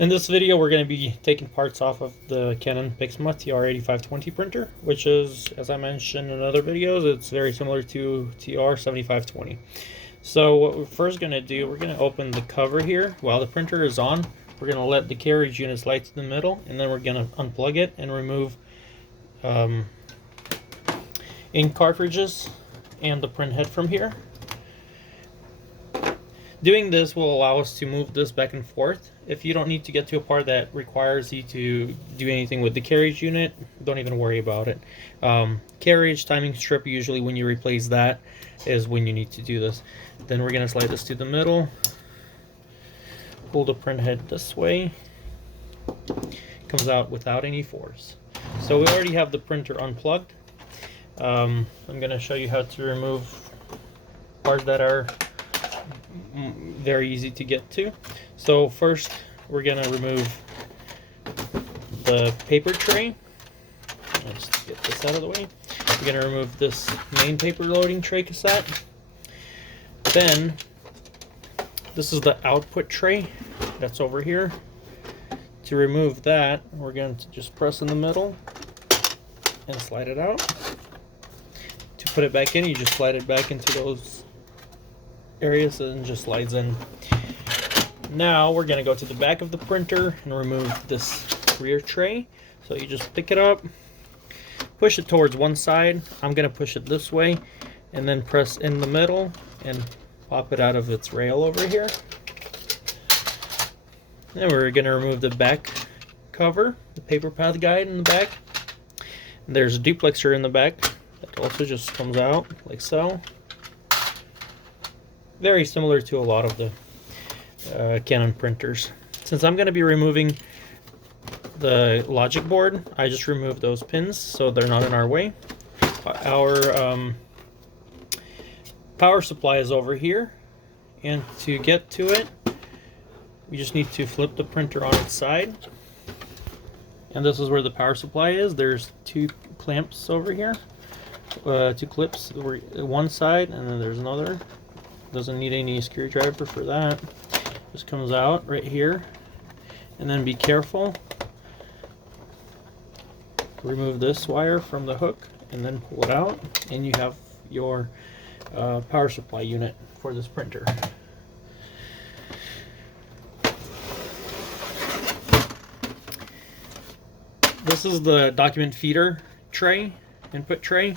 In this video, we're going to be taking parts off of the Canon Pixma TR8520 printer, which is, as I mentioned in other videos, it's very similar to TR7520. So what we're first going to do, we're going to open the cover here. While the printer is on, we're going to let the carriage unit slide to the middle, and then we're going to unplug it and remove ink cartridges and the print head from here. Doing this will allow us to move this back and forth. If you don't need to get to a part that requires you to do anything with the carriage unit, don't even worry about it. Carriage, timing strip, usually when you replace that is when you need to do this. Then we're going to slide this to the middle, pull the print head this way, comes out without any force. So we already have the printer unplugged. I'm going to show you how to remove parts that are very easy to get to. So first we're going to remove the paper tray. Let's get this out of the way. We're going to remove this main paper loading tray cassette. Then this is the output tray that's over here. To remove that, we're going to just press in the middle and slide it out. To put it back in, you just slide it back into those areas and just slides in. Now we're going to go to the back of the printer and remove this rear tray. So you just pick it up, push it towards one side. I'm going to push it this way and then press in the middle and pop it out of its rail over here. Then we're going to remove the back cover, the paper path guide in the back. And there's a duplexer in the back that also just comes out like so. Very similar to a lot of the Canon printers. Since I'm going to be removing the logic board, I just removed those pins so they're not in our way. Our power supply is over here, and to get to it, we just need to flip the printer on its side. And this is where the power supply is. There's two clamps over here, two clips, one side, and then there's another. Doesn't need any screwdriver for that. Just comes out right here, and then be careful. Remove this wire from the hook and then pull it out, and you have your power supply unit for this printer. This is the document feeder tray, input tray.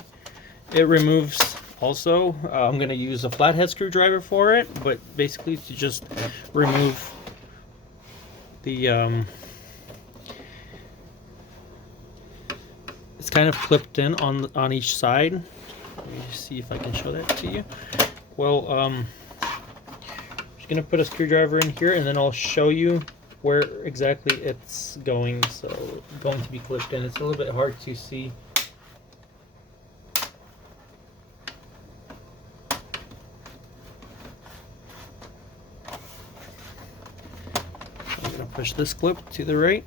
It removes also, I'm going to use a flathead screwdriver for it, but basically to just remove the, it's kind of clipped in on each side. Let me see if I can show that to you. Well, I'm just going to put a screwdriver in here, and then I'll show you where exactly it's going. So it's going to be clipped in. It's a little bit hard to see. Push this clip to the right,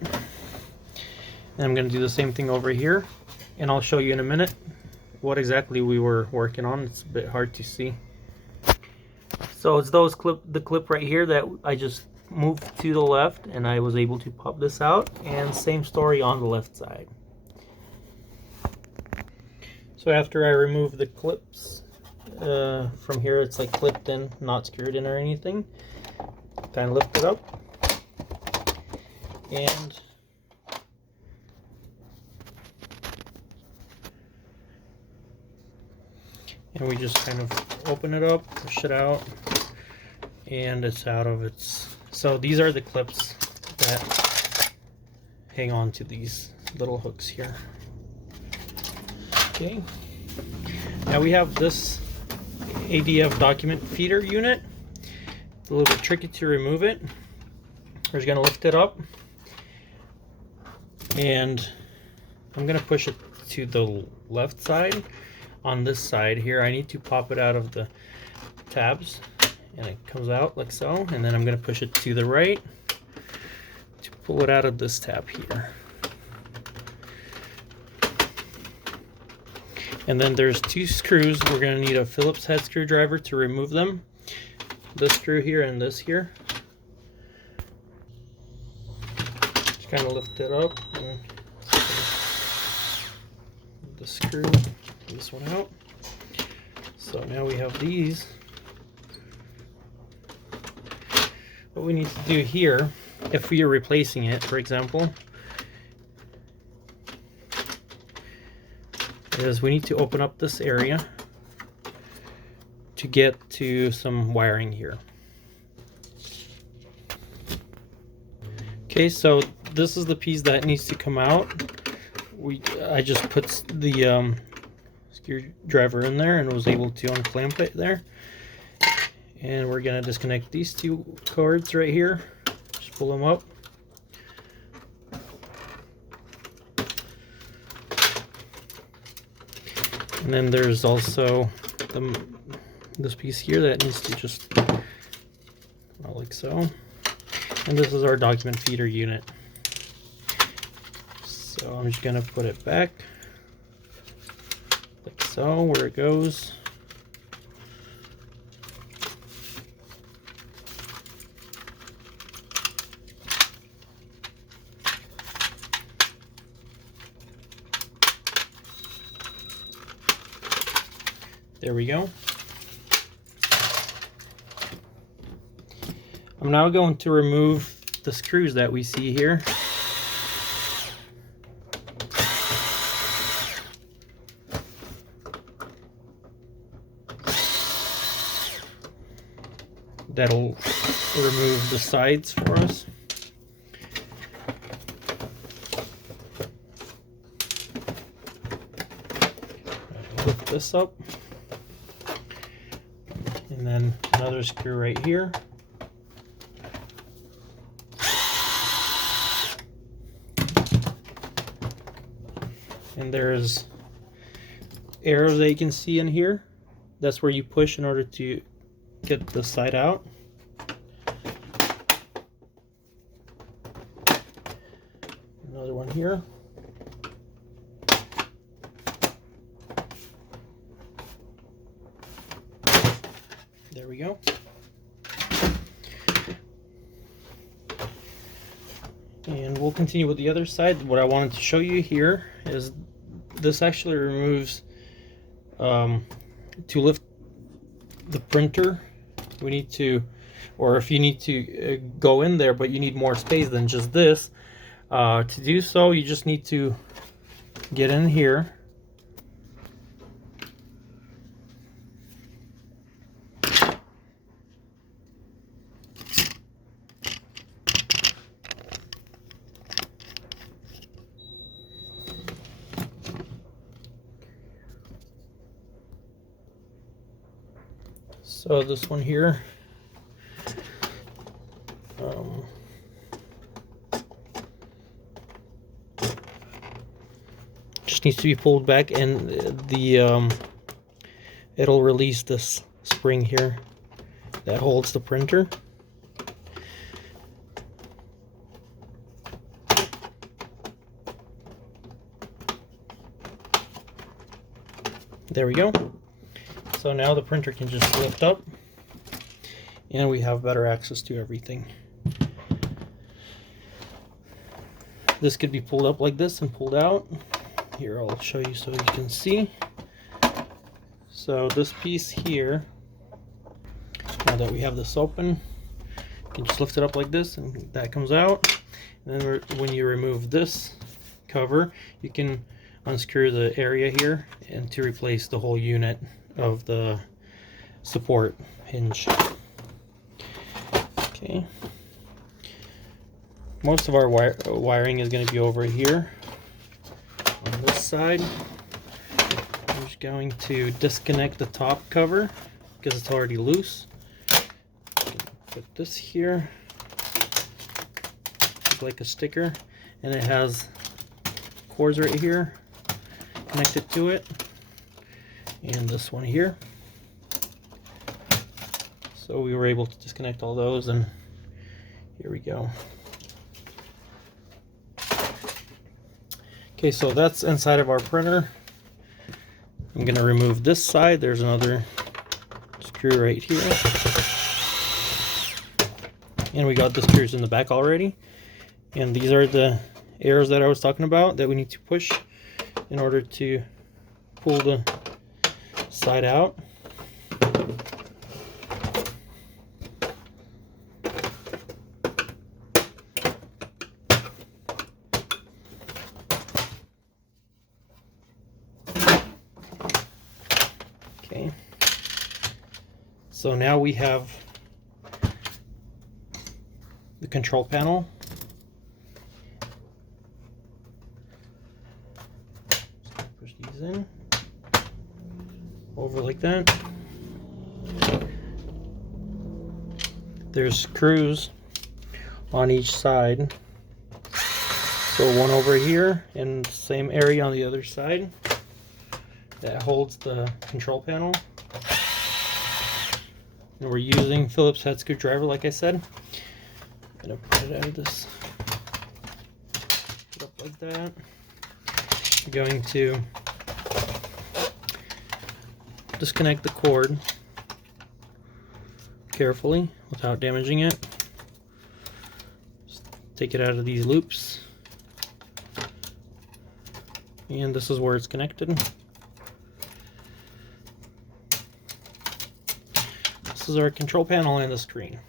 and I'm going to do the same thing over here, and I'll show you in a minute what exactly we were working on. It's a bit hard to see. So it's the clip right here that I just moved to the left, and I was able to pop this out, and same story on the left side. So after I remove the clips from here, it's like clipped in, not screwed in or anything. Kind of lift it up. And we just kind of open it up, push it out, and it's out of its. So these are the clips that hang on to these little hooks here. Okay. Now we have this ADF document feeder unit. It's a little bit tricky to remove it. We're just going to lift it up, and I'm going to push it to the left side. On this side here, I need to pop it out of the tabs, and it comes out like so, and then I'm going to push it to the right to pull it out of this tab here. And then there's two screws. We're going to need a Phillips head screwdriver to remove them. This screw here and this here. Just kind of lift it up and the screw this one out. So now we have these. What we need to do here, if we are replacing it, for example, is we need to open up this area to get to some wiring here. Okay, so this is the piece that needs to come out. I just put the screwdriver in there and was able to unclamp it there. And we're gonna disconnect these two cords right here. Just pull them up. And then there's also this piece here that needs to just like so. And this is our document feeder unit. So I'm just gonna put it back like so, where it goes. There we go. I'm now going to remove the screws that we see here. That'll remove the sides for us. Lift this up. And then another screw right here. And there's arrows that you can see in here. That's where you push in order to get the side out. Another one here. There we go. And we'll continue with the other side. What I wanted to show you here is this actually removes, to lift the printer, we need to, or if you need to go in there but you need more space than just this, to do so you just need to get in here. So this one here, just needs to be pulled back, and the it'll release this spring here that holds the printer. There we go. So now the printer can just lift up and we have better access to everything. This could be pulled up like this and pulled out. Here, I'll show you so you can see. So this piece here, now that we have this open, you can just lift it up like this and that comes out. And then when you remove this cover, you can unscrew the area here and to replace the whole unit of the support hinge. Okay. Most of our wiring is going to be over here on this side. I'm just going to disconnect the top cover because it's already loose. Put this here like a sticker, and it has cords right here connected to it, and this one here. So we were able to disconnect all those, and here we go. Okay, so that's inside of our printer. I'm going to remove this side. There's another screw right here. And we got the screws in the back already. And these are the arrows that I was talking about that we need to push in order to pull the side out. Okay, so now we have the control panel. Push these in over like that. There's screws on each side, so one over here and same area on the other side that holds the control panel. And we're using Phillips head screwdriver, like I said. I'm gonna put it out of this, put up like that. I'm going to disconnect the cord carefully without damaging it. Just take it out of these loops, and this is where it's connected. This is our control panel and the screen.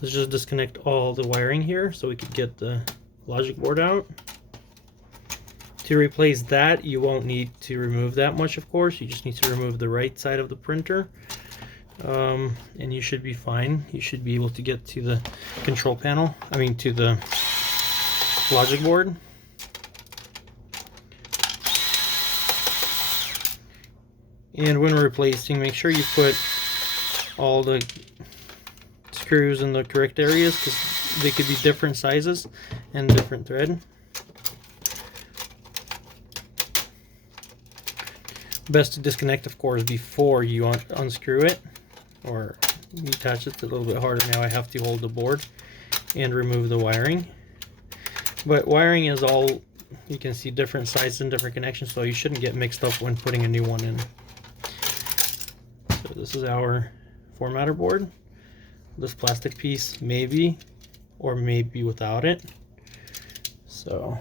Let's just disconnect all the wiring here so we could get the logic board out. To replace that, you won't need to remove that much, of course. You just need to remove the right side of the printer, and you should be fine. You should be able to get to the control panel, to the logic board. And when replacing, make sure you put all the screws in the correct areas, because they could be different sizes and different thread. Best to disconnect, of course, before you unscrew it, or detach it. A little bit harder now. I have to hold the board and remove the wiring. But wiring is all, you can see different sizes and different connections, so you shouldn't get mixed up when putting a new one in. So this is our formatter board. This plastic piece maybe, or maybe without it. So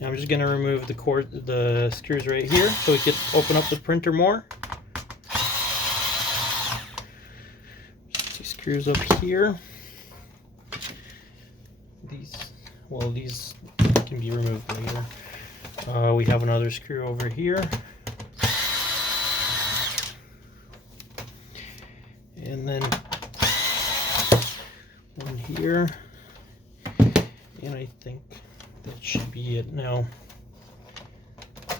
I'm just going to remove the screws right here so we can open up the printer more. Two screws up here. These can be removed later. We have another screw over here. And then one here. And I think that should be it now.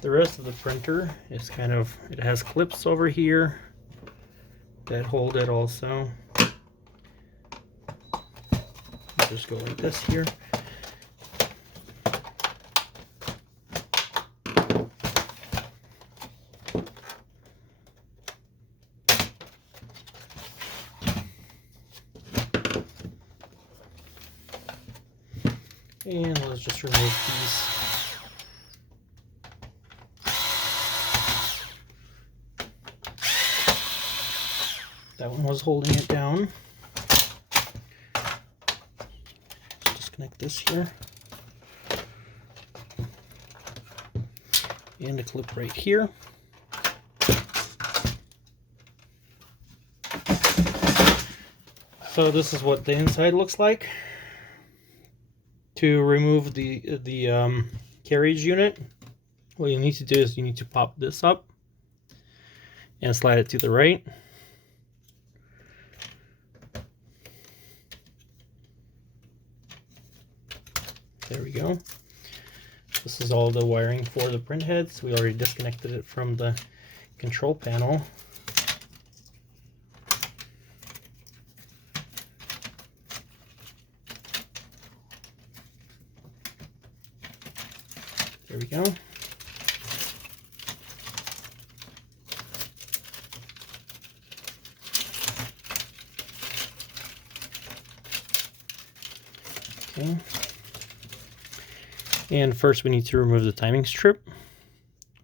The rest of the printer is it has clips over here that hold it also. Just go like this here. And let's just remove these. That one was holding it down. Just disconnect this here. And a clip right here. So this is what the inside looks like. To remove the carriage unit, what you need to do is you need to pop this up and slide it to the right. There we go. This is all the wiring for the print heads. We already disconnected it from the control panel. There we go. Okay. And first we need to remove the timing strip.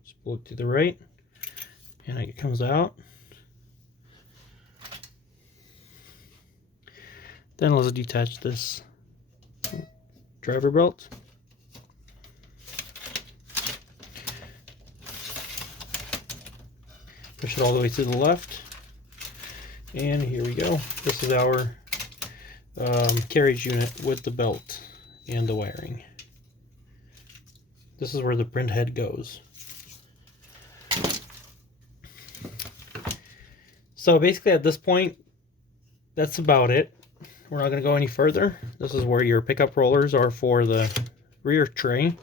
Just look to the right, and it comes out. Then let's detach this driver belt. Push it all the way to the left, and here we go. This is our carriage unit with the belt and the wiring. This is where the print head goes. So basically at this point, that's about it. We're not going to go any further. This is where your pickup rollers are for the rear tray.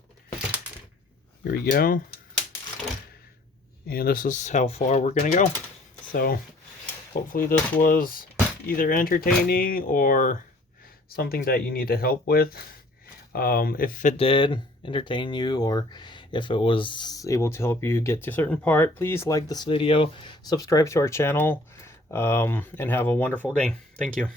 Here we go. And this is how far we're going to go. So hopefully this was either entertaining or something that you need to help with. If it did entertain you, or if it was able to help you get to a certain part, please like this video, subscribe to our channel, and have a wonderful day. Thank you.